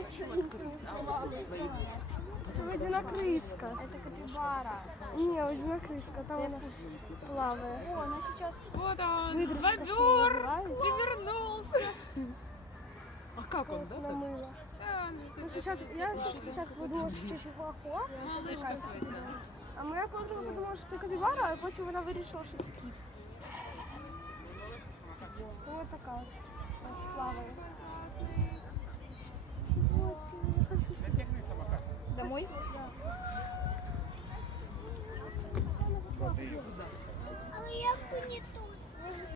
Це водяна криска. Это капибара. Ні, водяна криска, там вона плаває. О, она сейчас... Вот он, Выдружка ще бобер, називається. ты вернулся. А как он, да? Вона мила. Да, он Ну, я спочатку подумала, що це чихуахуа, малыш какой-то. а моя подруга подумала, що це капібара, а потім вона вирішила, що це кіт.